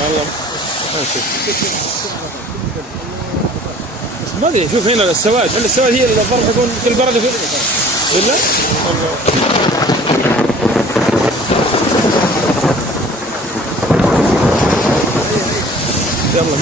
والله بس ما ادري. شوف هنا السواد، هل السواد هي اللي الفرق يكون كل برد ولا؟ يلا